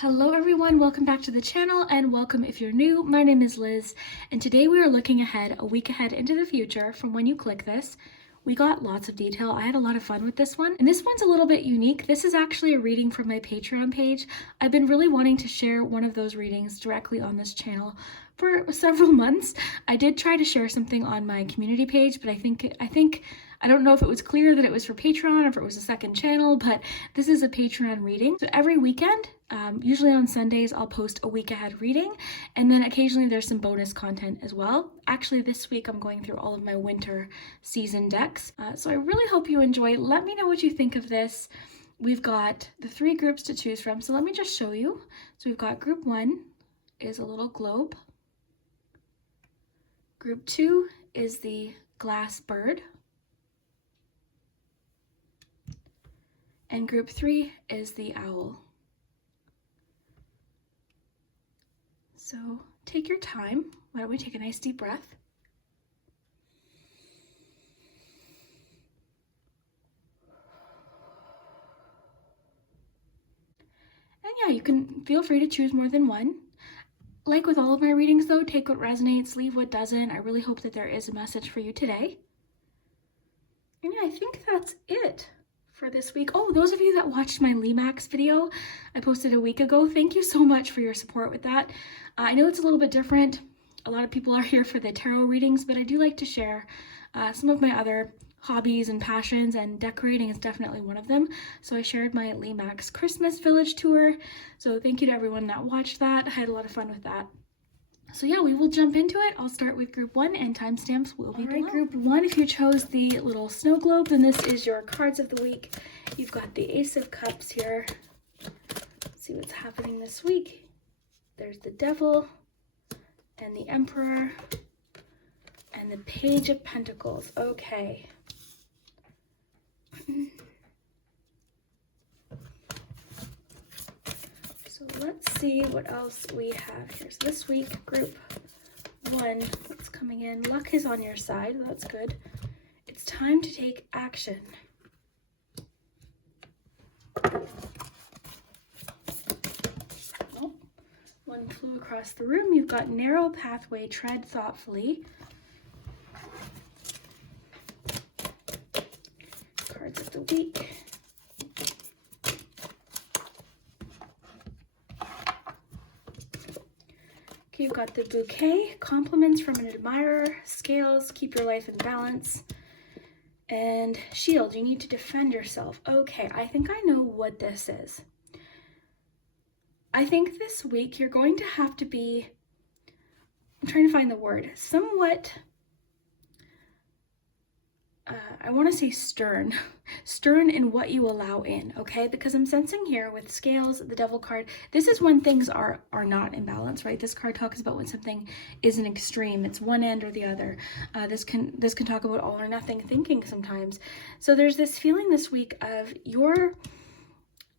Hello everyone, welcome back to the channel and welcome if you're new. My name is Liz and today we are looking ahead, a week ahead into the future from when you click this. We got lots of detail. I had a lot of fun with this one and this one's a little bit unique. This is actually a reading from my Patreon page. I've been really wanting to share one of those readings directly on this channel for several months. I did try to share something on my community page, but I don't know if it was clear that it was for Patreon or if it was a second channel, but this is a Patreon reading. So every weekend, usually on Sundays, I'll post a week ahead reading, and then occasionally there's some bonus content as well. Actually, this week I'm going through all of my winter season decks. So I really hope you enjoy. Let me know what you think of this. We've got the 3 groups to choose from, so let me just show you. So we've got group 1 is a little globe. Group 2 is the glass bird. And group 3 is the owl. So take your time. Why don't we take a nice deep breath? And yeah, you can feel free to choose more than one. Like with all of my readings though, take what resonates, leave what doesn't. I really hope that there is a message for you today. And yeah, I think that's it for this week. Oh, those of you that watched my Limax video I posted a week ago, thank you so much for your support with that. I know it's a little bit different. A lot of people are here for the tarot readings, but I do like to share some of my other hobbies and passions, and decorating is definitely one of them. So I shared my Limax Christmas Village tour. So thank you to everyone that watched that. I had a lot of fun with that. So yeah, we will jump into it. I'll start with group 1 and timestamps will be below. All right, group 1, if you chose the little snow globe, then this is your cards of the week. You've got the Ace of Cups here. Let's see what's happening this week. There's the Devil and the Emperor and the Page of Pentacles. Okay. So let's see what else we have here. So this week, group 1, what's coming in? Luck is on your side. That's good. It's time to take action. Oh, one flew across the room. You've got narrow pathway, tread thoughtfully. Cards of the week. You've got the bouquet, compliments from an admirer, scales, keep your life in balance, and shield, you need to defend yourself. Okay, I think I know what this is. I think this week you're going to have to be, I'm trying to find the word, somewhat, I want to say stern in what you allow in, okay? Because I'm sensing here with scales, the Devil card, this is when things are not in balance, right? This card talks about when something is an extreme, it's one end or the other. This can talk about all or nothing thinking sometimes. So there's this feeling this week of you're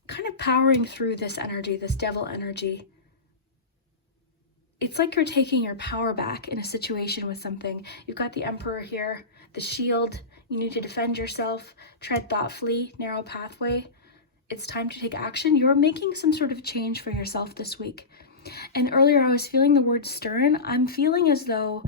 kind of powering through this energy, this Devil energy. It's like you're taking your power back in a situation with something. You've got the Emperor here, the shield, you need to defend yourself, tread thoughtfully, narrow pathway. It's time to take action. You're making some sort of change for yourself this week. And earlier I was feeling the word stern. I'm feeling as though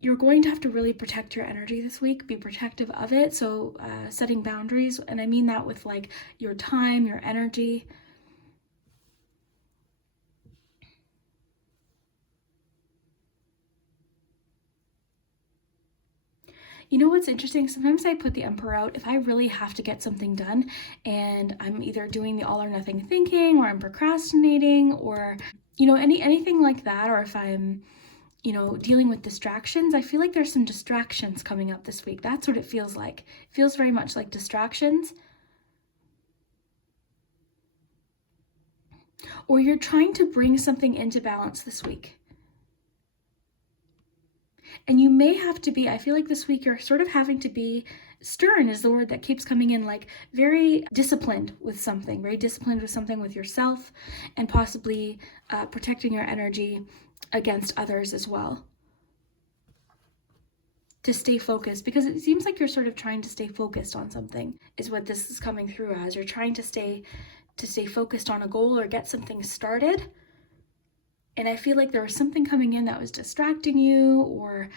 you're going to have to really protect your energy this week, be protective of it. So setting boundaries, and I mean that with like your time, your energy. You know what's interesting? Sometimes I put the Emperor out if I really have to get something done and I'm either doing the all or nothing thinking, or I'm procrastinating, or, you know, anything like that, or if I'm, you know, dealing with distractions. I feel like there's some distractions coming up this week. That's what it feels like. It feels very much like distractions. Or you're trying to bring something into balance this week. And you may have to be, I feel like this week you're sort of having to be, stern is the word that keeps coming in, like very disciplined with something, very disciplined with something with yourself, and possibly protecting your energy against others as well. To stay focused, because it seems like you're sort of trying to stay focused on something is what this is coming through as. You're trying to stay stay focused on a goal or get something started. And I feel like there was something coming in that was distracting you or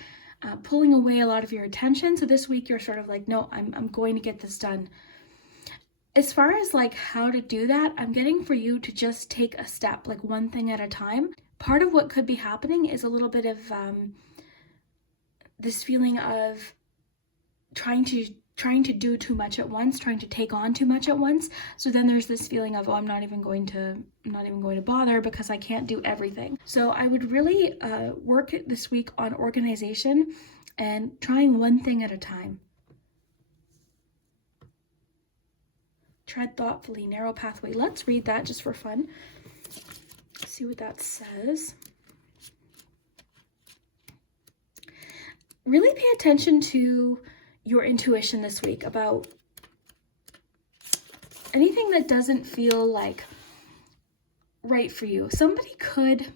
pulling away a lot of your attention. So this week you're sort of like, no, I'm going to get this done. As far as like how to do that, I'm getting for you to just take a step, like one thing at a time. Part of what could be happening is a little bit of this feeling of trying to do too much at once, trying to take on too much at once. So then there's this feeling of, oh, I'm not even going to bother because I can't do everything. So I would really work this week on organization and trying one thing at a time. Tread thoughtfully, narrow pathway. Let's read that just for fun. See what that says. Really pay attention to your intuition this week about anything that doesn't feel like right for you. Somebody could,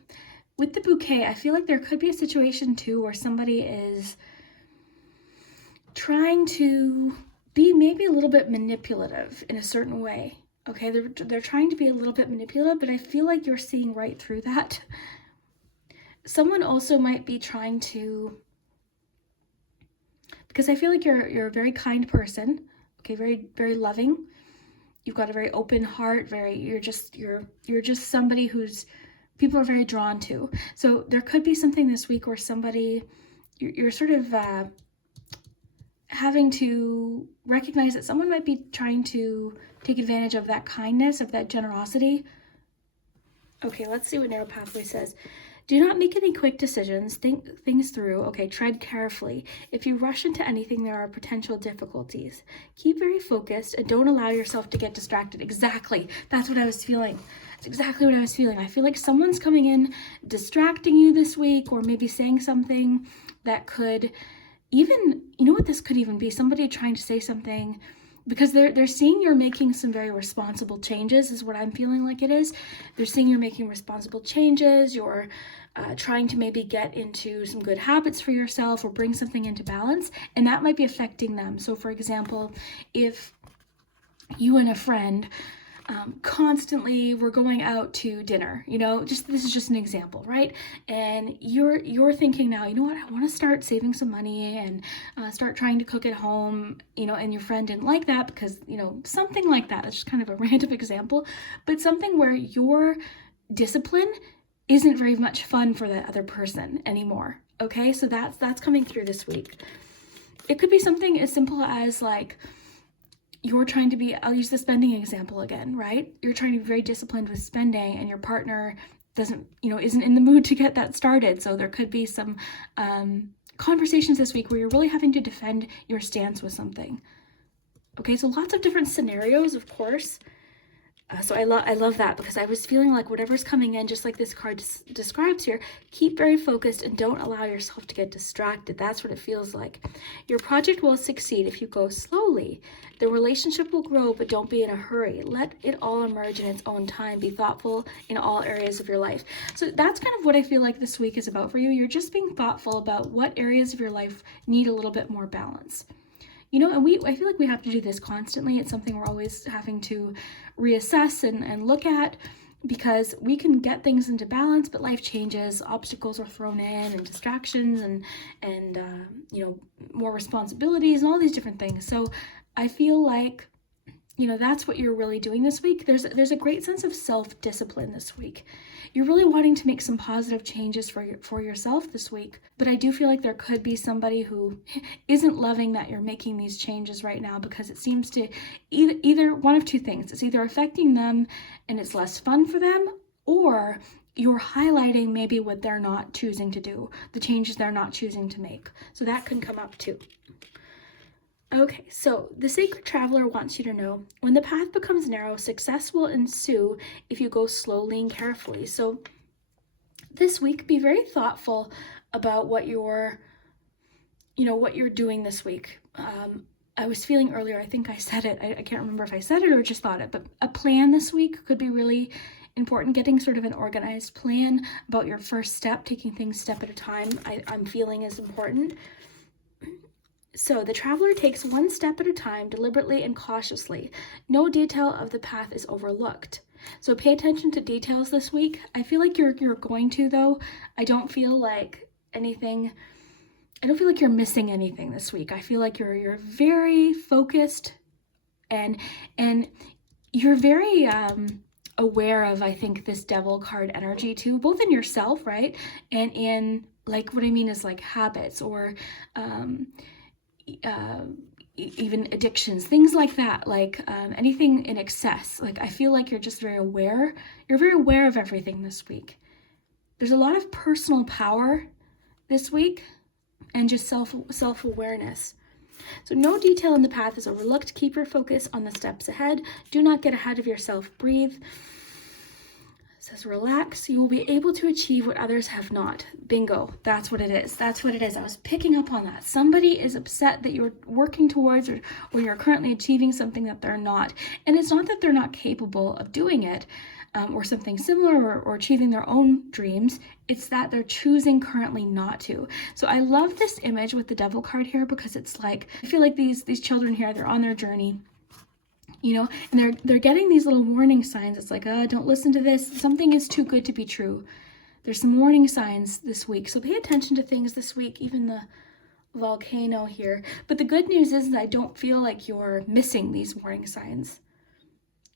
with the bouquet, I feel like there could be a situation too where somebody is trying to be maybe a little bit manipulative in a certain way. Okay, they're trying to be a little bit manipulative, but I feel like you're seeing right through that. Someone also might be trying to, because I feel like you're a very kind person, okay, very, very loving. You've got a very open heart, you're just somebody who's people are very drawn to. So there could be something this week where somebody, you're sort of having to recognize that someone might be trying to take advantage of that kindness, of that generosity. Okay, let's see what Narrow Pathway says. Do not make any quick decisions. Think things through. Okay, tread carefully. If you rush into anything, there are potential difficulties. Keep very focused and don't allow yourself to get distracted. Exactly. That's what I was feeling. That's exactly what I was feeling. I feel like someone's coming in, distracting you this week, or maybe saying something that could even, you know what this could even be? Somebody trying to say something because they're seeing you're making some very responsible changes is what I'm feeling like it is. They're seeing you're making responsible changes. You're trying to maybe get into some good habits for yourself or bring something into balance, and that might be affecting them. So for example, if you and a friend constantly were going out to dinner, this is just an example, right? And you're thinking now, you know what, I want to start saving some money and start trying to cook at home, and your friend didn't like that because, something like that. It's just kind of a random example, but something where your discipline isn't very much fun for that other person anymore. Okay, so that's coming through this week. It could be something as simple as like, you're trying to be, I'll use the spending example again, right? You're trying to be very disciplined with spending and your partner isn't in the mood to get that started. So there could be some conversations this week where you're really having to defend your stance with something. Okay, so lots of different scenarios, of course. So I love that because I was feeling like whatever's coming in, just like this card describes here, keep very focused and don't allow yourself to get distracted. That's what it feels like. Your project will succeed if you go slowly. The relationship will grow, but don't be in a hurry. Let it all emerge in its own time. Be thoughtful in all areas of your life. So that's kind of what I feel like this week is about for you. You're just being thoughtful about what areas of your life need a little bit more balance. And I feel like we have to do this constantly. It's something we're always having to reassess and look at because we can get things into balance, but life changes, obstacles are thrown in and distractions and more responsibilities and all these different things. So I feel like, that's what you're really doing this week. There's a great sense of self-discipline this week. You're really wanting to make some positive changes for yourself this week. But I do feel like there could be somebody who isn't loving that you're making these changes right now because it seems to either one of two things. It's either affecting them and it's less fun for them, or you're highlighting maybe what they're not choosing to do, the changes they're not choosing to make. So that can come up too. Okay, so the Sacred Traveler wants you to know, when the path becomes narrow, success will ensue if you go slowly and carefully. So this week, be very thoughtful about what you're doing this week. I was feeling earlier, I think I said it, I can't remember if I said it or just thought it, but a plan this week could be really important. Getting sort of an organized plan about your first step, taking things step at a time, I'm feeling is important. So the traveler takes one step at a time, deliberately and cautiously. No detail of the path is overlooked. So pay attention to details this week. I feel like you're going to, though. I don't feel like you're missing anything this week. I feel like you're very focused and you're very aware of, I think, this devil card energy too, both in yourself, right? And in, like, what I mean is like habits or even addictions, things like that, like anything in excess. Like, I feel like you're just very aware. You're very aware of everything this week. There's a lot of personal power this week and just self-awareness. So no detail in the path is overlooked. Keep your focus on the steps ahead. Do not get ahead of yourself. Breathe. It says relax. You will be able to achieve what others have not. Bingo. That's what it is. That's what it is. I was picking up on that. Somebody is upset that you're working towards or you're currently achieving something that they're not. And it's not that they're not capable of doing it or something similar or achieving their own dreams. It's that they're choosing currently not to. So I love this image with the devil card here because it's like, I feel like these children here, they're on their journey, you know, and they're getting these little warning signs. It's like, don't listen to this. Something is too good to be true. There's some warning signs this week. So pay attention to things this week, even the volcano here. But the good news is that I don't feel like you're missing these warning signs.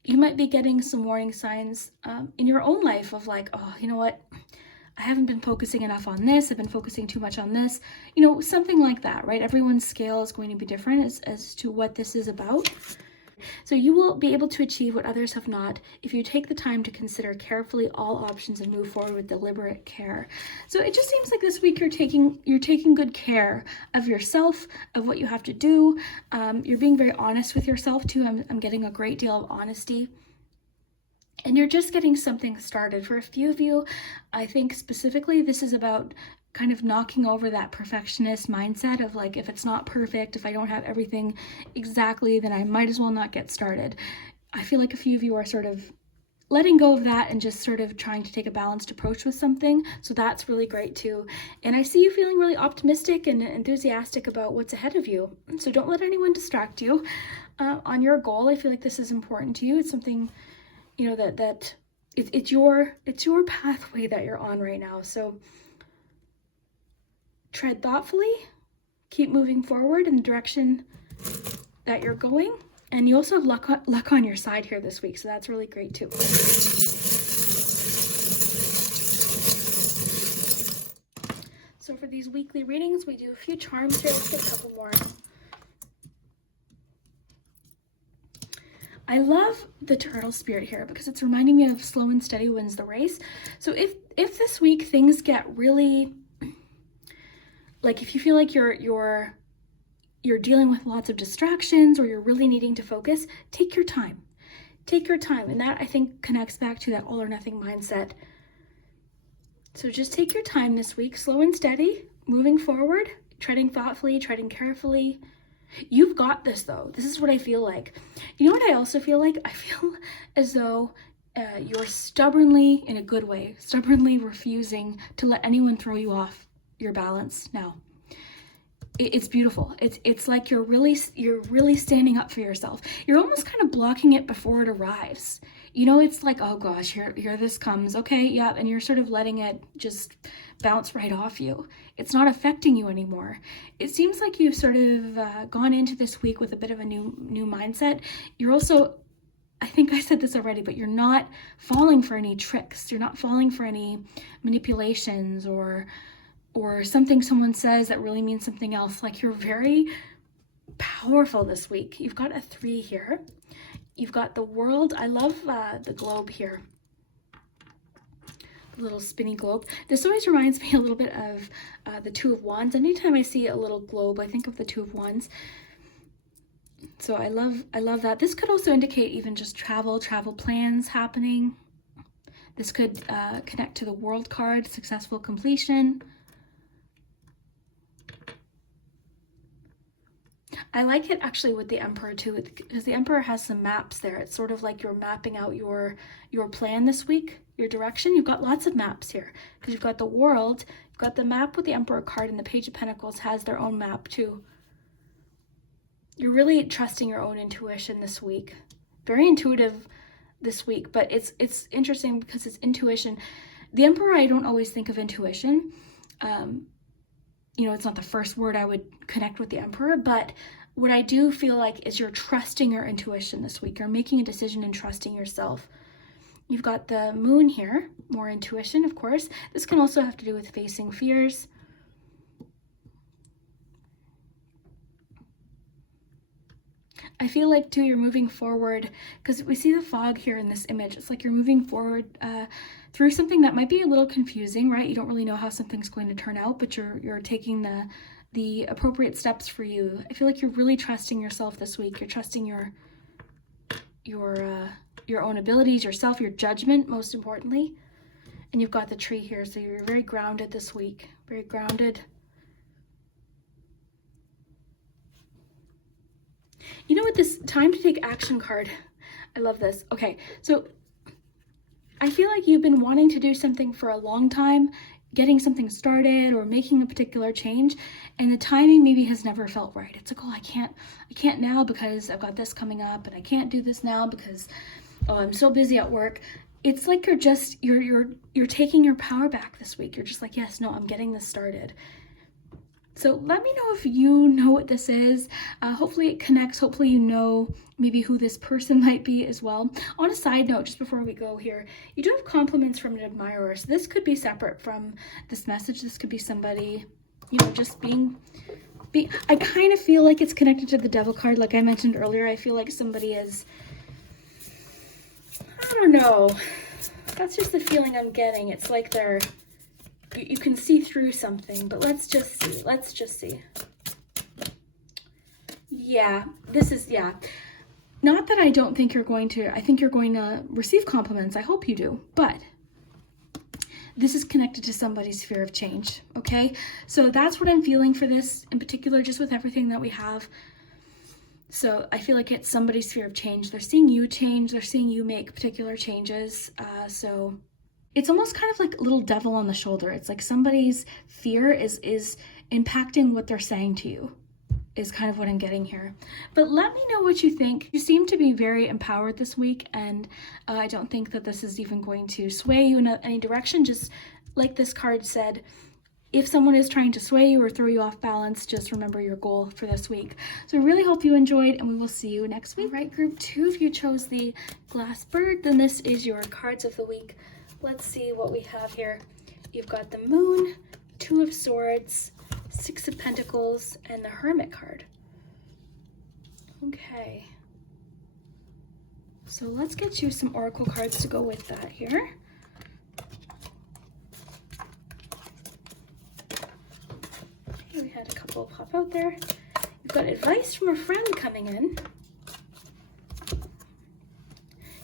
You might be getting some warning signs in your own life of like, oh, you know what? I haven't been focusing enough on this. I've been focusing too much on this. You know, something like that, right? Everyone's scale is going to be different as to what this is about. So you will be able to achieve what others have not if you take the time to consider carefully all options and move forward with deliberate care. So it just seems like this week you're taking good care of yourself, of what you have to do. You're being very honest with yourself too. I'm getting a great deal of honesty. And you're just getting something started. For a few of you, I think specifically this is about kind of knocking over that perfectionist mindset of like, if it's not perfect, if I don't have everything exactly, then I might as well not get started. I feel like a few of you are sort of letting go of that and just sort of trying to take a balanced approach with something. So that's really great too. And I see you feeling really optimistic and enthusiastic about what's ahead of you. So don't let anyone distract you on your goal. I feel like this is important to you. It's something, you know, that it's your pathway that you're on right now. So tread thoughtfully, keep moving forward in the direction that you're going. And you also have luck on your side here this week, so that's really great too. So for these weekly readings, we do a few charms here. Let's get a couple more. I love the turtle spirit here because it's reminding me of slow and steady wins the race. So if this week things get really, like if you feel like you're dealing with lots of distractions or you're really needing to focus, take your time. Take your time. And that, I think, connects back to that all or nothing mindset. So just take your time this week, slow and steady, moving forward, treading thoughtfully, treading carefully. You've got this, though. This is what I feel like. You know what I also feel like? I feel as though you're stubbornly, in a good way, stubbornly refusing to let anyone throw you off your balance now. It's beautiful. It's like you're really standing up for yourself. You're almost kind of blocking it before it arrives. You know, it's like, oh gosh, here this comes. Okay, yeah, and you're sort of letting it just bounce right off you. It's not affecting you anymore. It seems like you've sort of gone into this week with a bit of a new mindset. You're also, I think I said this already, but you're not falling for any tricks. You're not falling for any manipulations or something someone says that really means something else. Like, you're very powerful this week. You've got a 3 here. You've got the world. I love the globe here. The little spinny globe. This always reminds me a little bit of the 2 of Wands. Anytime I see a little globe, I think of the 2 of Wands. So I love that. This could also indicate even just travel plans happening. This could connect to the world card, successful completion. I like it actually with the Emperor too, because the Emperor has some maps there. It's sort of like you're mapping out your plan this week, your direction. You've got lots of maps here because you've got the world, you've got the map with the Emperor card, and the Page of Pentacles has their own map too. You're really trusting your own intuition this week. Very intuitive this week, but it's interesting because it's intuition. The Emperor, I don't always think of intuition. It's not the first word I would connect with the Emperor, but what I do feel like is you're trusting your intuition this week. You're making a decision and trusting yourself. You've got the Moon here, more intuition, of course. This can also have to do with facing fears. I feel like too you're moving forward, because we see the fog here in this image. It's like you're moving forward through something that might be a little confusing, right? You don't really know how something's going to turn out, but you're taking the appropriate steps for you. I feel like you're really trusting yourself this week. You're trusting your own abilities, yourself, your judgment, most importantly. And you've got the tree here, so you're very grounded this week. Very grounded. You know what, this time to take action card, I love this. Okay, so I feel like you've been wanting to do something for a long time, getting something started or making a particular change, and the timing maybe has never felt right. It's like, oh, I can't now because I've got this coming up, and I can't do this now because, oh, I'm so busy at work. It's like you're taking your power back this week. You're just like, yes, no, I'm getting this started. So let me know if you know what this is. Hopefully it connects. Hopefully you know maybe who this person might be as well. On a side note, just before we go here, you do have compliments from an admirer. So this could be separate from this message. This could be somebody, just being I kind of feel like it's connected to the Devil card. Like I mentioned earlier, I feel like somebody is, I don't know. That's just the feeling I'm getting. It's like you can see through something, but let's just see. Yeah, not that I don't think you're going to, I think you're going to receive compliments. I hope you do, but this is connected to somebody's fear of change, okay? So that's what I'm feeling for this in particular, just with everything that we have. So I feel like it's somebody's fear of change. They're seeing you change. They're seeing you make particular changes. So it's almost kind of like a little devil on the shoulder. It's like somebody's fear is impacting what they're saying to you, is kind of what I'm getting here. But let me know what you think. You seem to be very empowered this week, and I don't think that this is even going to sway you in any direction. Just like this card said, if someone is trying to sway you or throw you off balance, just remember your goal for this week. So I really hope you enjoyed, and we will see you next week. All right, group 2, if you chose the glass bird, then this is your cards of the week. Let's see what we have here. You've got the Moon, 2 of Swords, 6 of Pentacles, and the Hermit card. Okay. So let's get you some oracle cards to go with that here. Okay, we had a couple pop out there. You've got advice from a friend coming in.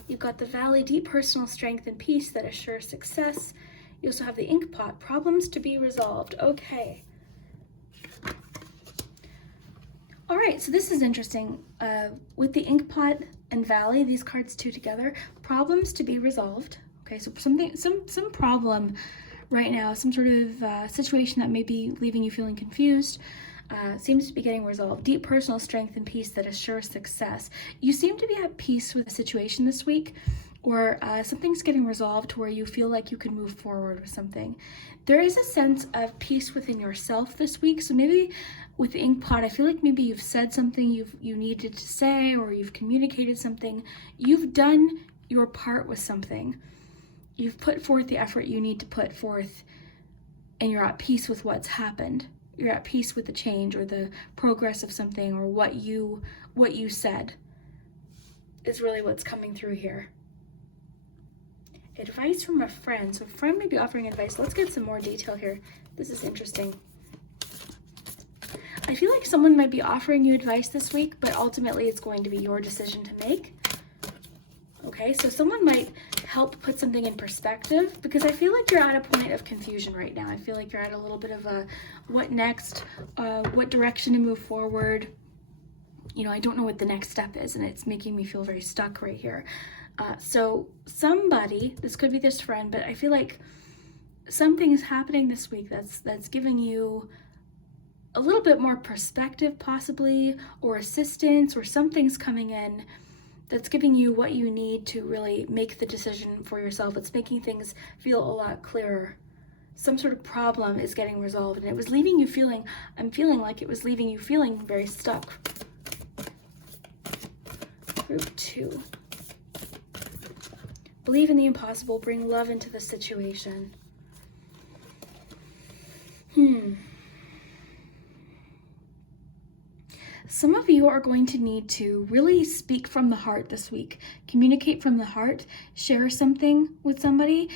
You've got the Valley, deep personal strength and peace that assures success. You also have the Ink Pot, problems to be resolved. Okay. All right, so this is interesting. With the Ink Pot and Valley, these cards 2 together, problems to be resolved. Okay, so some problem right now, some sort of situation that may be leaving you feeling confused, seems to be getting resolved. Deep personal strength and peace that assures success. You seem to be at peace with a situation this week, or something's getting resolved to where you feel like you can move forward with something. There is a sense of peace within yourself this week. So maybe with the Ink Pot, I feel like maybe you've said something you needed to say, or you've communicated something. You've done your part with something. You've put forth the effort you need to put forth, and you're at peace with what's happened. You're at peace with the change or the progress of something, or what you said is really what's coming through here. Advice from a friend. So a friend may be offering advice. Let's get some more detail here. This is interesting. I feel like someone might be offering you advice this week, but ultimately it's going to be your decision to make. Okay, so someone might help put something in perspective, because I feel like you're at a point of confusion right now. I feel like you're at a little bit of a what next, what direction to move forward. I don't know what the next step is, and it's making me feel very stuck right here. So somebody, this could be this friend, but I feel like something is happening this week that's giving you a little bit more perspective possibly, or assistance, or something's coming in that's giving you what you need to really make the decision for yourself. It's making things feel a lot clearer. Some sort of problem is getting resolved, and it was leaving you feeling, I'm feeling like it was leaving you feeling very stuck. Group 2. Believe in the impossible, bring love into the situation. Some of you are going to need to really speak from the heart this week. Communicate from the heart, share something with somebody.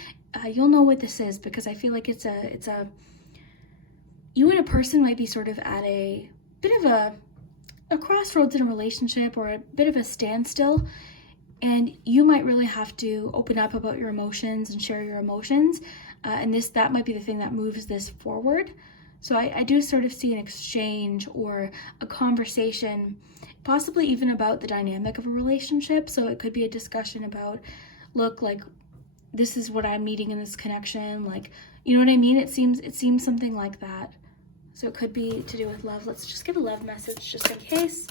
You'll know what this is, because I feel like it's a, you and a person might be sort of at a bit of a crossroads in a relationship, or a bit of a standstill. And you might really have to open up about your emotions and share your emotions. And that might be the thing that moves this forward. So I do sort of see an exchange or a conversation, possibly even about the dynamic of a relationship. So it could be a discussion about, look, like, this is what I'm needing in this connection. Like, you know what I mean? It seems something like that. So it could be to do with love. Let's just give a love message just in case.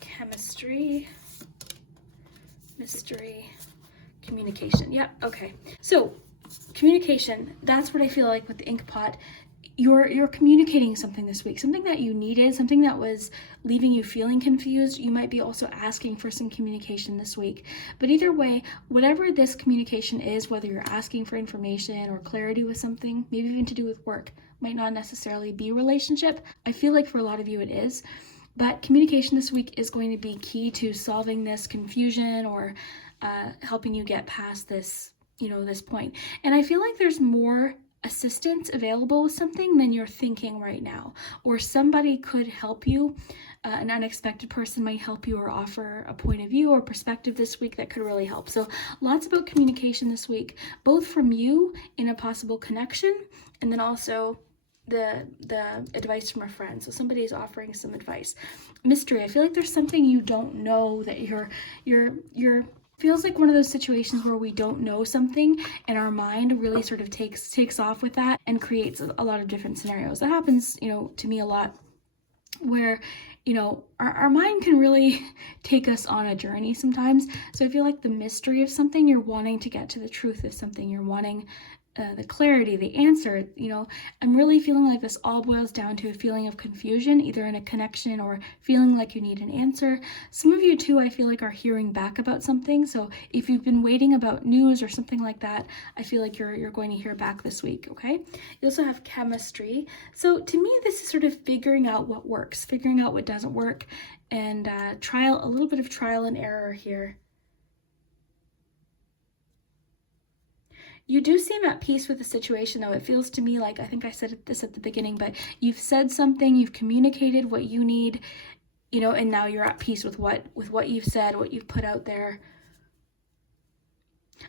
Chemistry, mystery, communication. Yep, okay. So communication, that's what I feel like with the ink pot. You're communicating something this week, something that you needed, something that was leaving you feeling confused. You might be also asking for some communication this week. But either way, whatever this communication is, whether you're asking for information or clarity with something, maybe even to do with work, might not necessarily be relationship. I feel like for a lot of you it is. But communication this week is going to be key to solving this confusion, or helping you get past this, this point. And I feel like there's more assistance available with something than you're thinking right now, or somebody could help you. An unexpected person might help you or offer a point of view or perspective this week that could really help. So lots about communication this week, both from you in a possible connection, and then also the advice from a friend. So somebody is offering some advice. Mystery, I feel like there's something you don't know, that you're feels like one of those situations where we don't know something, and our mind really sort of takes off with that and creates a lot of different scenarios. That happens, to me a lot, where our mind can really take us on a journey sometimes. So I feel like the mystery of something, you're wanting to get to the truth of something, you're wanting the clarity, the answer. I'm really feeling like this all boils down to a feeling of confusion, either in a connection or feeling like you need an answer. Some of you too, I feel like, are hearing back about something. So if you've been waiting about news or something like that, I feel like you're going to hear back this week, okay? You also have chemistry. So to me, this is sort of figuring out what works, figuring out what doesn't work, and a little bit of trial and error here. You do seem at peace with the situation, though. It feels to me like, I think I said this at the beginning, but you've said something, you've communicated what you need, and now you're at peace with what you've said, what you've put out there.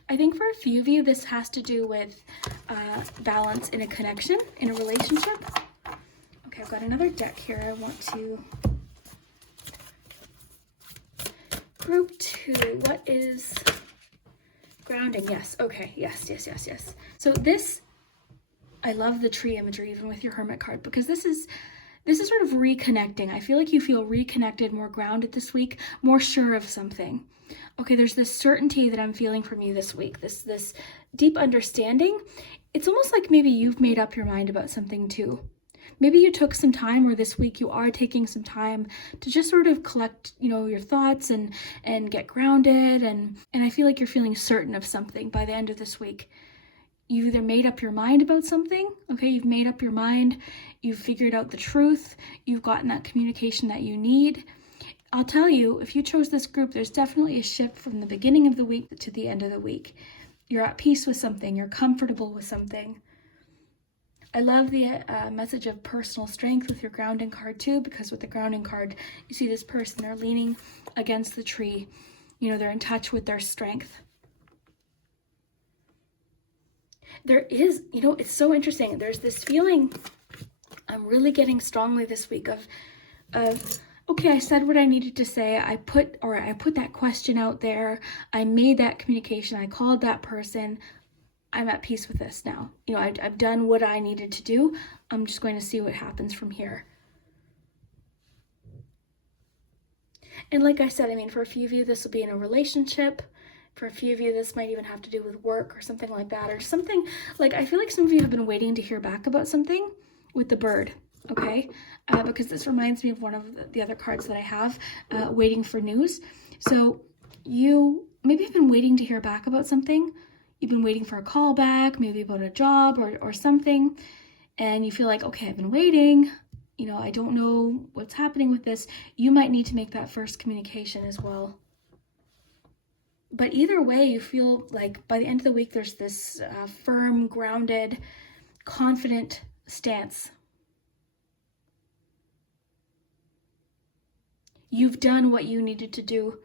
I think for a few of you, this has to do with balance in a connection, in a relationship. Okay, I've got another deck here. I want to... Group 2, what is... Grounding, yes. Okay, yes. So this, I love the tree imagery, even with your Hermit card, because this is sort of reconnecting. I feel like you feel reconnected, more grounded this week, more sure of something. Okay, there's this certainty that I'm feeling from you this week, this deep understanding. It's almost like maybe you've made up your mind about something too. Maybe you took some time, or this week you are taking some time to just sort of collect, your thoughts and get grounded. And I feel like you're feeling certain of something by the end of this week. You either made up your mind about something, okay? You've made up your mind, you've figured out the truth, you've gotten that communication that you need. I'll tell you, if you chose this group, there's definitely a shift from the beginning of the week to the end of the week. You're at peace with something, you're comfortable with something. I love the message of personal strength with your grounding card too, because with the grounding card, you see this person, they're leaning against the tree. They're in touch with their strength. There is, it's so interesting. There's this feeling I'm really getting strongly this week of okay, okay, I said what I needed to say. I put that question out there. I made that communication. I called that person. I'm at peace with this now. You know, I've done what I needed to do. I'm just going to see what happens from here. And like I said, I mean, for a few of you, this will be in a relationship. For a few of you, this might even have to do with work or something like that, or something like, I feel like some of you have been waiting to hear back about something with the bird, okay? Because this reminds me of one of the other cards that I have, waiting for news. So you maybe have been waiting to hear back about something. You've been waiting for a call back, maybe about a job or something, and you feel like, okay, I've been waiting. You know, I don't know what's happening with this. You might need to make that first communication as well. But either way, you feel like by the end of the week, there's this firm, grounded, confident stance. You've done what you needed to do,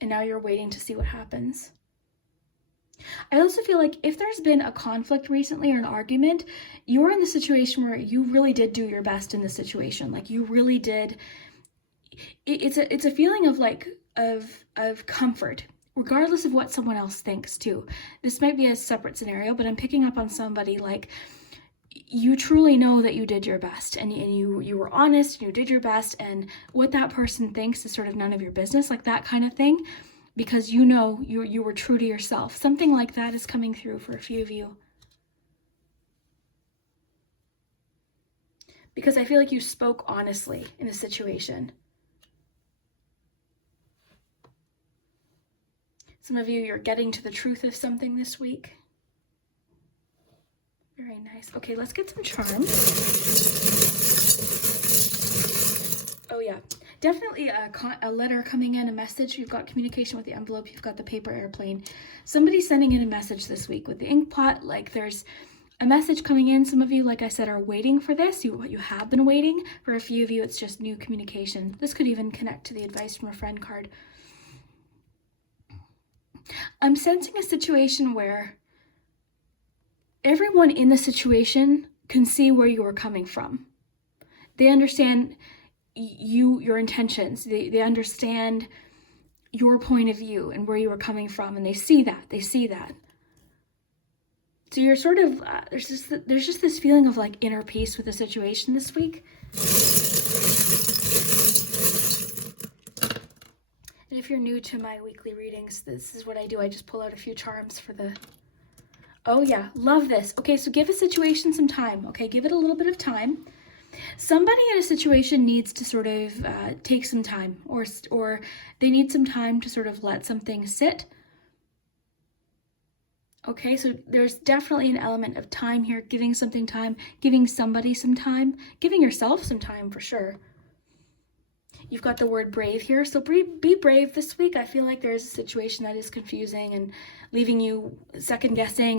and now you're waiting to see what happens. I also feel like if there's been a conflict recently or an argument, you're in the situation where you really did do your best in the situation. Like you really did. It's a feeling of like of comfort, regardless of what someone else thinks too. This might be a separate scenario, but I'm picking up on somebody like you truly know that you did your best, and you were honest, and you did your best, and what that person thinks is sort of none of your business, like that kind of thing. Because you know you were true to yourself. Something like that is coming through for a few of you. Because I feel like you spoke honestly in a situation. Some of you, you're getting to the truth of something this week. Very nice. Okay, let's get some charms. Oh yeah. Definitely a letter coming in, a message. You've got communication with the envelope. You've got the paper airplane. Somebody's sending in a message this week with the ink pot. Like there's a message coming in. Some of you, like I said, are waiting for this. You have been waiting. For a few of you, it's just new communication. This could even connect to the advice from a friend card. I'm sensing a situation where everyone in the situation can see where you are coming from. They understand your intentions. They understand your point of view and where you are coming from, and they see that. So you're sort of there's just this feeling of like inner peace with the situation this week. And if you're new to my weekly readings, this is what I do. I just pull out a few charms for the... Oh yeah, love this. Okay, so give a situation some time. Okay, give it a little bit of time. Somebody in a situation needs to sort of take some time, or they need some time to sort of let something sit. Okay, so there's definitely an element of time here, giving something time, giving somebody some time, giving yourself some time for sure. You've got the word brave here, so be brave this week. I feel like there's a situation that is confusing and leaving you second guessing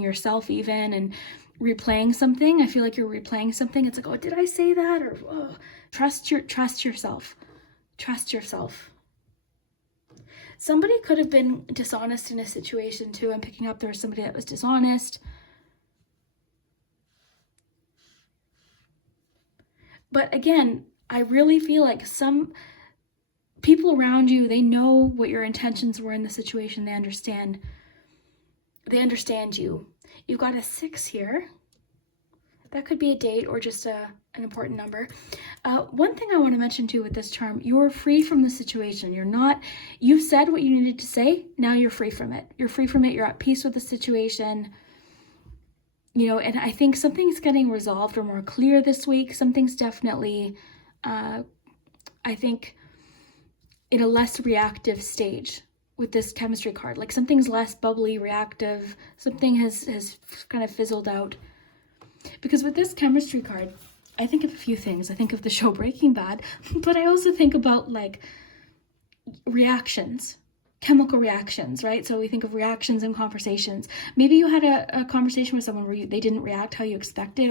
yourself even, and replaying something. I feel like you're replaying something. It's like, oh, did I say that? Or oh, trust yourself. Trust yourself. Somebody could have been dishonest in a situation too. I'm picking up there was somebody that was dishonest. But again, I really feel like some people around you, they know what your intentions were in the situation. They understand you. You've got a 6 here. That could be a date or just an important number. One thing I want to mention too with this charm, you're free from the situation. You've said what you needed to say. Now you're free from it. You're at peace with the situation. You know, and I think something's getting resolved or more clear this week. Something's definitely, I think, in a less reactive stage with this chemistry card. Like something's less bubbly, reactive. Something has kind of fizzled out. Because with this chemistry card, I think of a few things. I think of the show Breaking Bad, but I also think about like reactions, chemical reactions, right? So we think of reactions and conversations. Maybe you had a conversation with someone where they didn't react how you expected,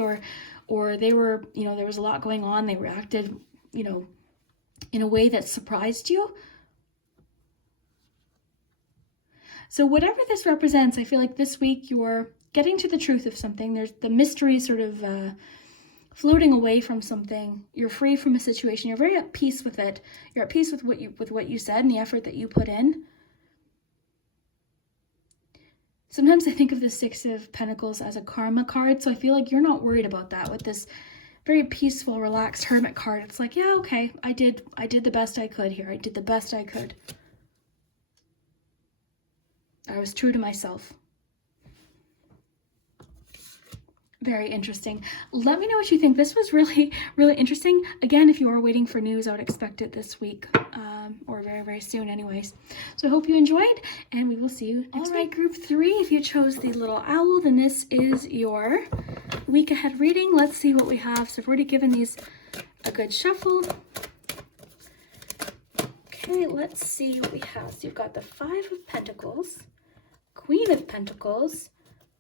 or they were, you know, there was a lot going on. They reacted, you know, in a way that surprised you. So whatever this represents, I feel like this week you're getting to the truth of something. There's the mystery sort of floating away from something. You're free from a situation. You're very at peace with it. You're at peace with what you said and the effort that you put in. Sometimes I think of the Six of Pentacles as a karma card, so I feel like you're not worried about that with this very peaceful, relaxed Hermit card. It's like, yeah, okay, I did the best I could here. I did the best I could. I was true to myself. Very interesting. Let me know what you think. This was really, really interesting. Again, if you are waiting for news, I would expect it this week, or very, very soon anyways. So I hope you enjoyed, and we will see you next week. All right, group 3, if you chose the little owl, then this is your week ahead reading. Let's see what we have. So I've already given these a good shuffle. Okay, let's see what we have. So you've got the 5 of Pentacles, Queen of Pentacles,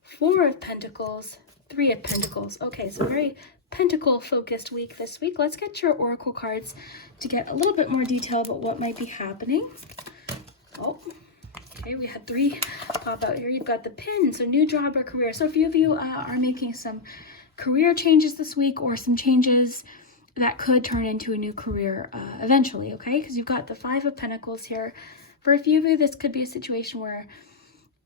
4 of Pentacles, 3 of Pentacles. Okay, so very pentacle-focused week this week. Let's get your oracle cards to get a little bit more detail about what might be happening. Oh, okay, we had 3 pop out here. You've got the pin, so new job or career. So a few of you are making some career changes this week, or some changes that could turn into a new career eventually, okay? Because you've got the 5 of Pentacles here. For a few of you, this could be a situation where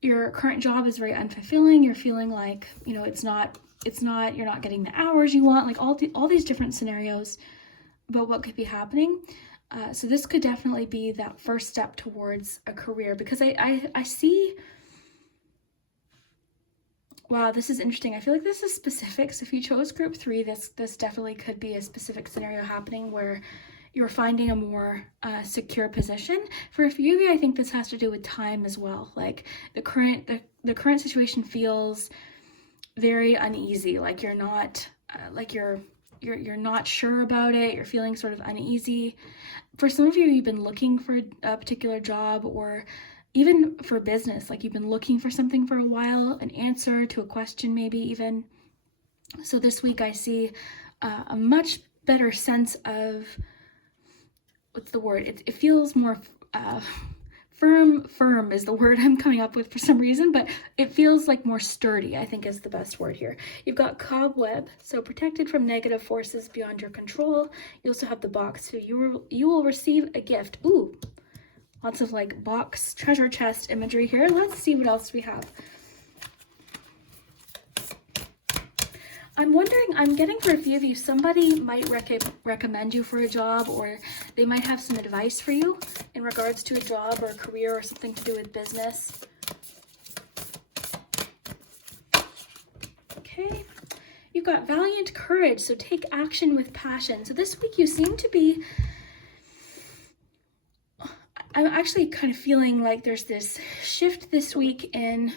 your current job is very unfulfilling. You're feeling like, you know, you're not getting the hours you want, like all these different scenarios about what could be happening. So this could definitely be that first step towards a career, because I see, wow, this is interesting. I feel like this is specific. So if you chose group 3, this definitely could be a specific scenario happening where you're finding a more secure position. For a few of you, I think this has to do with time as well. Like the current situation feels very uneasy. Like you're not you're not sure about it. You're feeling sort of uneasy. For some of you, you've been looking for a particular job, or even for business. Like you've been looking for something for a while, an answer to a question maybe even. So this week I see a much better sense of, what's the word? It feels more firm is the word I'm coming up with for some reason, but it feels like more sturdy, I think is the best word here. You've got cobweb, so protected from negative forces beyond your control. You also have the box, so you will receive a gift. Ooh, lots of like box, treasure chest imagery here. Let's see what else we have. I'm wondering, I'm getting for a few of you, somebody might recommend you for a job, or they might have some advice for you in regards to a job or a career or something to do with business. Okay, you've got valiant courage, so take action with passion. So this week you seem to be, I'm actually kind of feeling like there's this shift this week in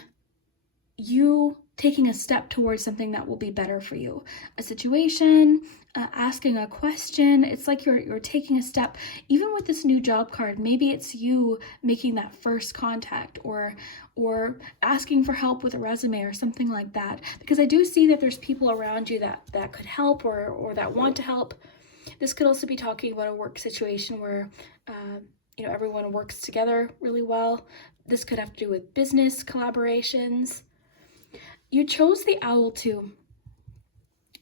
you taking a step towards something that will be better for you. A situation, asking a question. It's like you're taking a step. Even with this new job card, maybe it's you making that first contact, or asking for help with a resume or something like that. Because I do see that there's people around you that could help, or that want to help. This could also be talking about a work situation where you know, everyone works together really well. This could have to do with business collaborations. You chose the owl too.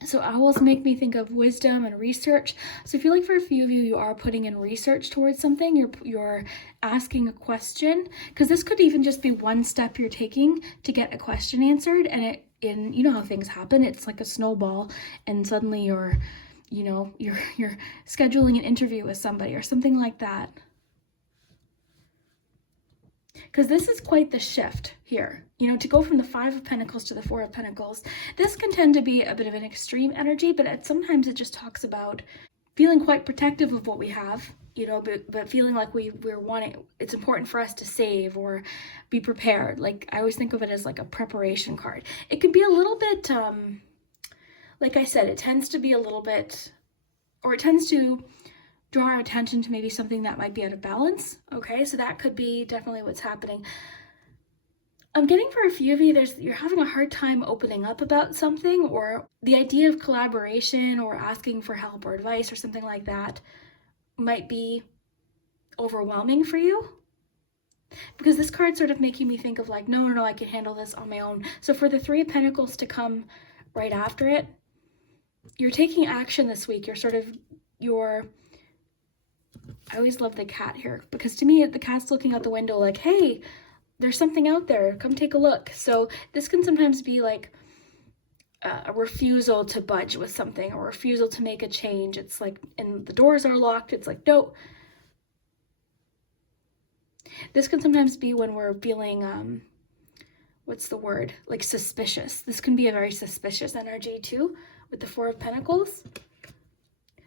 So owls make me think of wisdom and research. So I feel like for a few of you, you are putting in research towards something. You're asking a question, because this could even just be one step you're taking to get a question answered. And you know how things happen. It's like a snowball, and suddenly you're scheduling an interview with somebody or something like that. Because this is quite the shift here, you know, to go from the 5 of Pentacles to the 4 of Pentacles. This can tend to be a bit of an extreme energy, but sometimes it just talks about feeling quite protective of what we have, you know, but feeling like we're wanting, it's important for us to save or be prepared. Like I always think of it as like a preparation card. It can be a little bit, like I said, it tends to be a little bit, or it tends to draw our attention to maybe something that might be out of balance. Okay, so that could be definitely what's happening. I'm getting for a few of you, you're having a hard time opening up about something, or the idea of collaboration or asking for help or advice or something like that might be overwhelming for you. Because this card's sort of making me think of like, no, I can handle this on my own. So for the 3 of Pentacles to come right after it, you're taking action this week. I always love the cat here, because to me, the cat's looking out the window like, hey, there's something out there, come take a look. So this can sometimes be like a refusal to budge with something, or a refusal to make a change. It's like, and the doors are locked. It's like, no. This can sometimes be when we're feeling, what's the word? Like suspicious. This can be a very suspicious energy too, with the Four of Pentacles.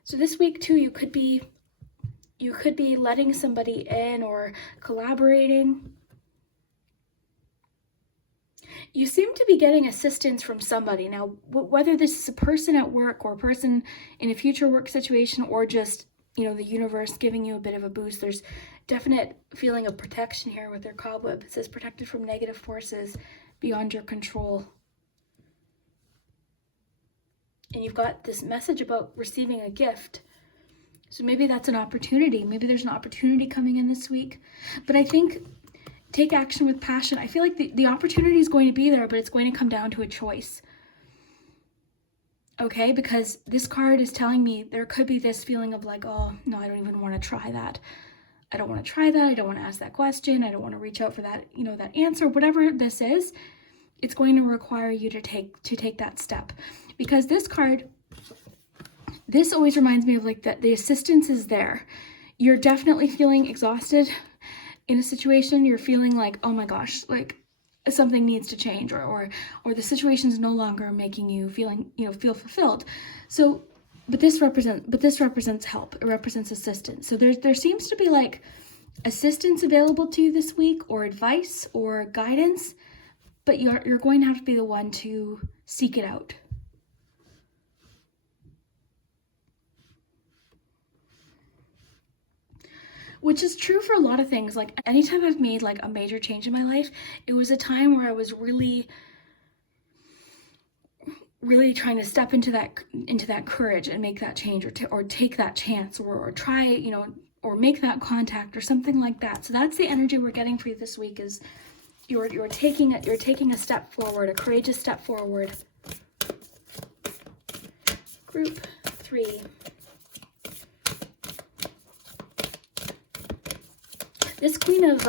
So this week too, you could be letting somebody in or collaborating. You seem to be getting assistance from somebody. Now, whether this is a person at work or a person in a future work situation, or just, the universe giving you a bit of a boost, there's definite feeling of protection here with their cobweb. It says protected from negative forces beyond your control. And you've got this message about receiving a gift. So maybe that's an opportunity. Maybe there's an opportunity coming in this week. But I think take action with passion. I feel like the opportunity is going to be there, but it's going to come down to a choice. Okay, because this card is telling me there could be this feeling of like, oh, no, I don't even want to try that. I don't want to try that. I don't want to ask that question. I don't want to reach out for that, that answer. Whatever this is, it's going to require you to take that step. Because this card, this always reminds me of like that the assistance is there. You're definitely feeling exhausted in a situation. You're feeling like, oh my gosh, like something needs to change, or the situation is no longer making you feel fulfilled. So, but this represents help. It represents assistance. So there seems to be like assistance available to you this week, or advice or guidance, but you're going to have to be the one to seek it out. Which is true for a lot of things. Like anytime I've made like a major change in my life, it was a time where I was really trying to step into that courage and make that change, or take that chance, or try, or make that contact or something like that. So that's the energy we're getting for you this week, is you're taking a step forward, a courageous step forward. Group 3. This Queen of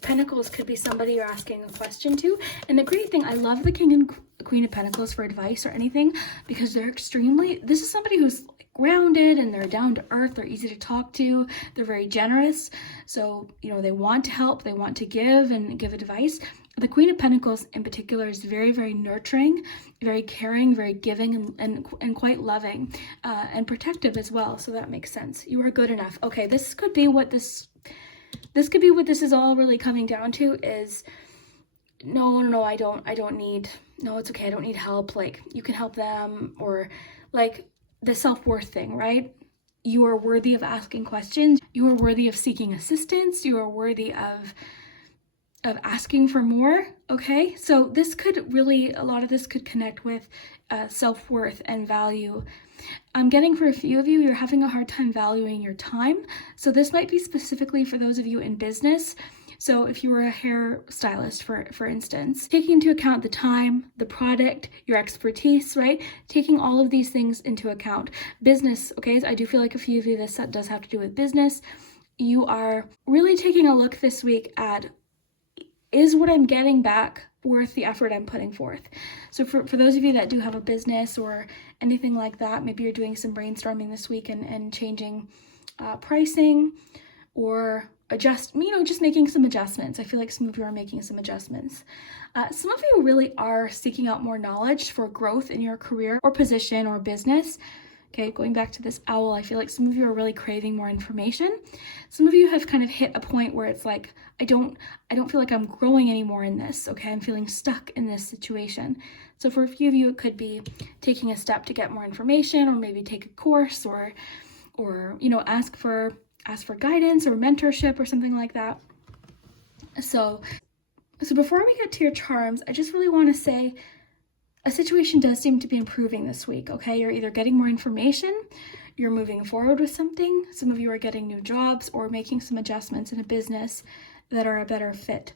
Pentacles could be somebody you're asking a question to. And the great thing, I love the King and Queen of Pentacles for advice or anything, because this is somebody who's grounded, and they're down to earth. They're easy to talk to. They're very generous. So, they want to help. They want to give and give advice. The Queen of Pentacles in particular is very, very nurturing, very caring, very giving, and quite loving, and protective as well. So that makes sense. You are good enough. Okay, this could be what this is all really coming down to, is no, I don't need, no, it's okay, I don't need help. Like, you can help them, or like the self-worth thing, right? You are worthy of asking questions. You are worthy of seeking assistance. You are worthy of asking for more. Okay, so a lot of this could connect with self-worth and value. I'm getting for a few of you, you're having a hard time valuing your time. So this might be specifically for those of you in business. So if you were a hair stylist, for instance, taking into account the time, the product, your expertise, right? Taking all of these things into account. Business, okay, I do feel like a few of you, this does have to do with business. You are really taking a look this week at, is what I'm getting back worth the effort I'm putting forth? So for those of you that do have a business or anything like that, maybe you're doing some brainstorming this week and changing pricing, or just making some adjustments. I feel like some of you are making some adjustments. Some of you really are seeking out more knowledge for growth in your career or position or business. Okay, going back to this owl, I feel like some of you are really craving more information. Some of you have kind of hit a point where it's like, I don't feel like I'm growing anymore in this. Okay, I'm feeling stuck in this situation. So for a few of you, it could be taking a step to get more information, or maybe take a course, or ask for guidance or mentorship or something like that. So before we get to your charms, I just really want to say, a situation does seem to be improving this week, okay? You're either getting more information, you're moving forward with something. Some of you are getting new jobs or making some adjustments in a business that are a better fit.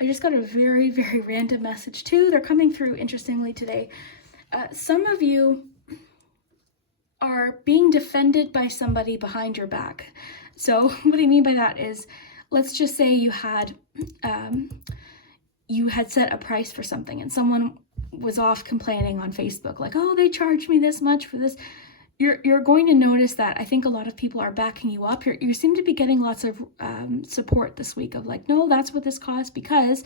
I just got a very, very random message too. They're coming through interestingly today. Some of you are being defended by somebody behind your back. So what I mean by that is, let's just say you had set a price for something and someone was off complaining on Facebook, like, oh, they charged me this much for this. You're going to notice that I think a lot of people are backing you up. You seem to be getting lots of support this week of like, no, that's what this costs, because,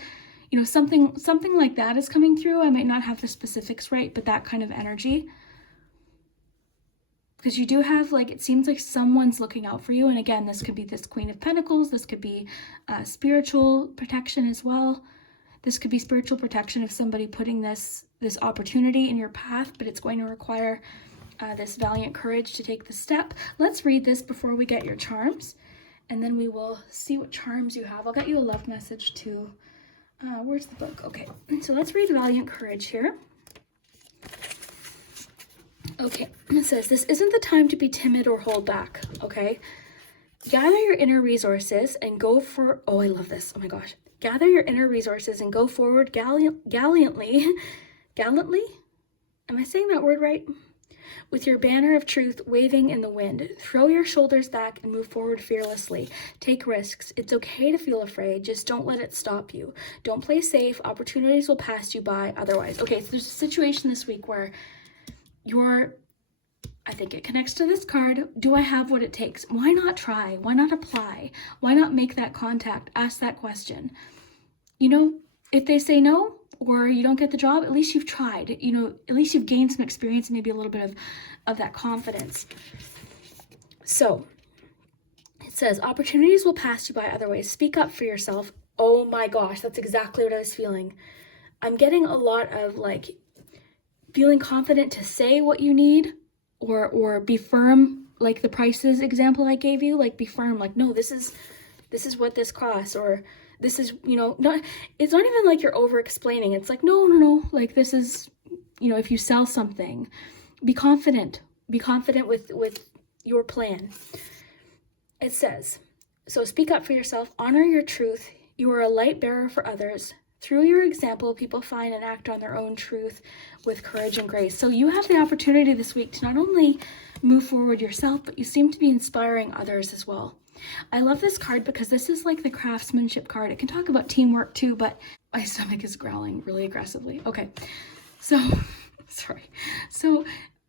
you know, something like that is coming through. I might not have the specifics right, but that kind of energy. Because you do have, like, it seems like someone's looking out for you. And again, this could be this Queen of Pentacles. This could be spiritual protection as well. This could be spiritual protection of somebody putting this opportunity in your path, but it's going to require this valiant courage to take the step. Let's read this before we get your charms, and then we will see what charms you have. I'll get you a love message too. Where's the book? Okay, so let's read Valiant Courage here. Okay, it says, this isn't the time to be timid or hold back, okay? Gather your inner resources and go for, oh, I love this, oh my gosh. Gather your inner resources and go forward gallantly? Am I saying that word right? With your banner of truth waving in the wind. Throw your shoulders back and move forward fearlessly. Take risks. It's okay to feel afraid. Just don't let it stop you. Don't play safe. Opportunities will pass you by otherwise. Okay, so there's a situation this week where I think it connects to this card. Do I have what it takes? Why not try? Why not apply? Why not make that contact? Ask that question. You know, if they say no, or you don't get the job, at least you've tried. You know, at least you've gained some experience, maybe a little bit of that confidence. So it says, opportunities will pass you by other ways. Speak up for yourself. Oh my gosh, that's exactly what I was feeling. I'm getting a lot of like feeling confident to say what you need, or be firm, like the prices example I gave you, like be firm, like, no, this is what this costs, or this is, you know, it's not even like you're over explaining. It's like, no, like this is, you know, if you sell something, be confident with your plan. It says, so speak up for yourself, honor your truth. You are a light bearer for others. Through your example, people find and act on their own truth with courage and grace. So you have the opportunity this week to not only move forward yourself, but you seem to be inspiring others as well. I love this card because this is like the craftsmanship card. It can talk about teamwork too, but my stomach is growling really aggressively. Okay, so, sorry. So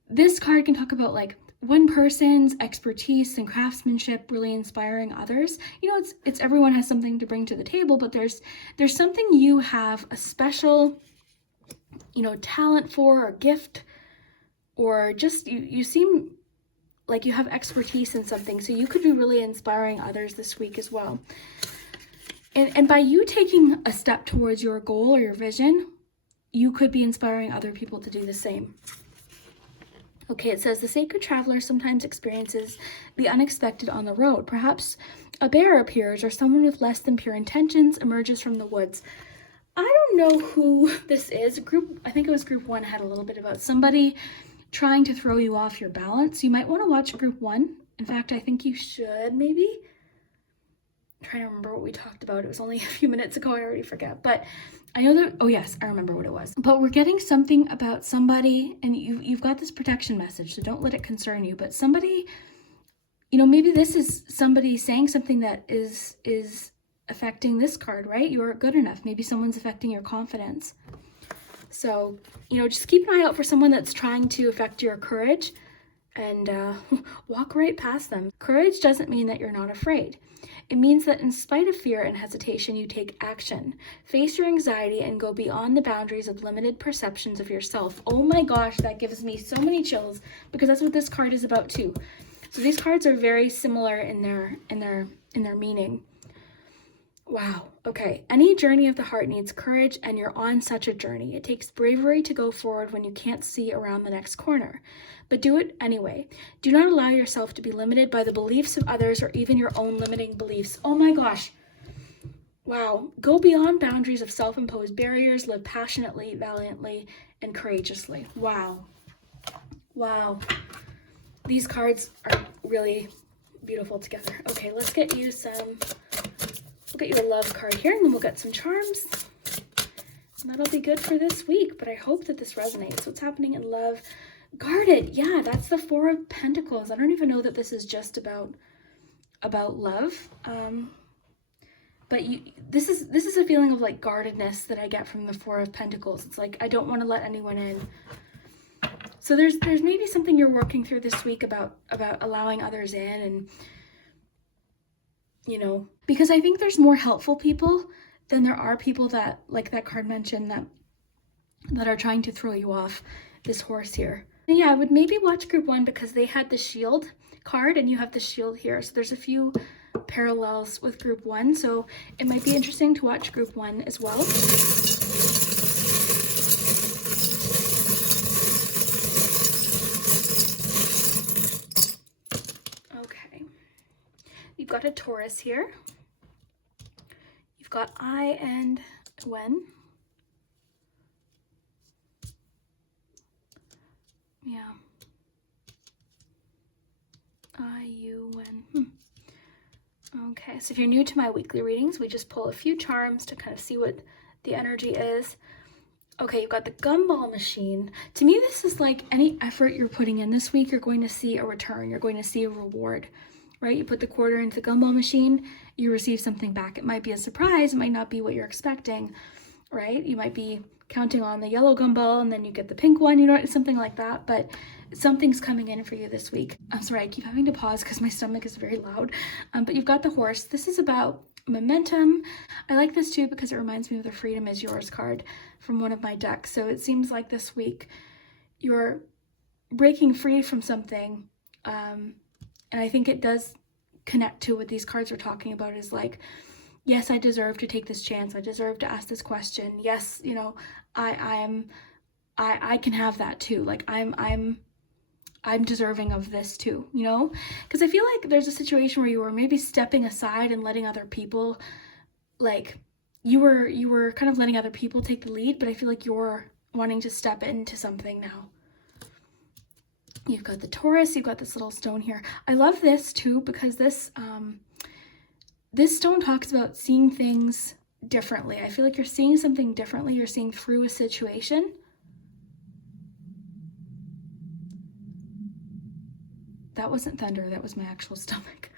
this card can talk about like one person's expertise and craftsmanship really inspiring others. You know, it's everyone has something to bring to the table, but there's something you have a special, you know, talent for, or gift, or just you seem like you have expertise in something, so you could be really inspiring others this week as well. And by you taking a step towards your goal or your vision, you could be inspiring other people to do the same. Okay, it says, the sacred traveler sometimes experiences the unexpected on the road. Perhaps a bear appears, or someone with less than pure intentions emerges from the woods. I don't know who this is. I think it was group 1 had a little bit about somebody trying to throw you off your balance. You might want to watch group 1. In fact, I think you should maybe. I'm trying to remember what we talked about. It was only a few minutes ago. I already forget. But I know that, oh yes, I remember what it was. But we're getting something about somebody, and you've got this protection message, so don't let it concern you. But somebody, you know, maybe this is somebody saying something that is affecting this card, right? You're good enough. Maybe someone's affecting your confidence. So, you know, just keep an eye out for someone that's trying to affect your courage, and walk right past them. Courage doesn't mean that you're not afraid. It means that in spite of fear and hesitation, you take action. Face your anxiety and go beyond the boundaries of limited perceptions of yourself. Oh my gosh, that gives me so many chills, because that's what this card is about too. So these cards are very similar in their meaning. Wow. Okay. Any journey of the heart needs courage, and you're on such a journey. It takes bravery to go forward when you can't see around the next corner. But do it anyway. Do not allow yourself to be limited by the beliefs of others, or even your own limiting beliefs. Oh my gosh. Wow. Go beyond boundaries of self-imposed barriers. Live passionately, valiantly, and courageously. Wow. Wow. These cards are really beautiful together. Okay, let's get you we'll get you a love card here, and then we'll get some charms. And that'll be good for this week, but I hope that this resonates. What's happening in love Guarded. Yeah, that's the Four of Pentacles. I don't even know that this is just about love. But this is a feeling of like guardedness that I get from the Four of Pentacles. It's like I don't want to let anyone in. So there's maybe something you're working through this week about allowing others in, and you know, because I think there's more helpful people than there are people that, like that card mentioned, that are trying to throw you off this horse here. And yeah, I would maybe watch group 1 because they had the shield card and you have the shield here. So there's a few parallels with group 1. So it might be interesting to watch group 1 as well. Okay. You've got a Taurus here. You've got I and when. Yeah. I, you, when. Okay, so if you're new to my weekly readings, we just pull a few charms to kind of see what the energy is. Okay, you've got the gumball machine. To me, this is like any effort you're putting in this week, you're going to see a return. You're going to see a reward, right? You put the quarter into the gumball machine, you receive something back. It might be a surprise. It might not be what you're expecting, right? You might be counting on the yellow gumball and then you get the pink one, you know, something like that. But something's coming in for you this week. I'm sorry, I keep having to pause because my stomach is very loud. But you've got the horse. This is about momentum. I like this too because it reminds me of the Freedom is Yours card from one of my decks. So it seems like this week you're breaking free from something. And I think it does connect to what these cards are talking about, is like, yes, I deserve to take this chance. I deserve to ask this question. Yes, you know, I can have that too. Like I'm deserving of this too, you know? Because I feel like there's a situation where you were maybe stepping aside and letting other people, like you were kind of letting other people take the lead, but I feel like you're wanting to step into something now. You've got the Taurus, you've got this little stone here. I love this too because this stone talks about seeing things differently. I feel like you're seeing something differently. You're seeing through a situation. That wasn't thunder, that was my actual stomach.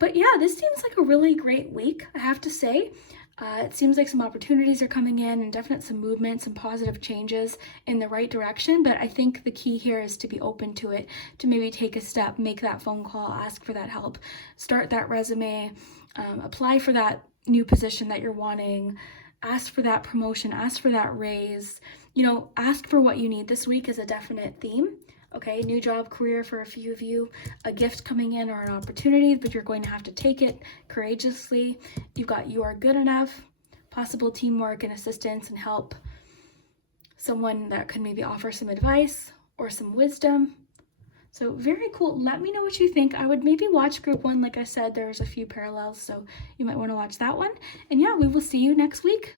But yeah, this seems like a really great week, I have to say. It seems like some opportunities are coming in and definitely some movement, some positive changes in the right direction. But I think the key here is to be open to it, to maybe take a step, make that phone call, ask for that help, start that resume, apply for that new position that you're wanting, ask for that promotion, ask for that raise, you know, ask for what you need. This week is a definite theme. Okay, new job, career for a few of you, a gift coming in or an opportunity, but you're going to have to take it courageously. You've got you are good enough, possible teamwork and assistance and help. Someone that could maybe offer some advice or some wisdom. So very cool. Let me know what you think. I would maybe watch group 1. Like I said, there's a few parallels, so you might want to watch that one. And yeah, we will see you next week.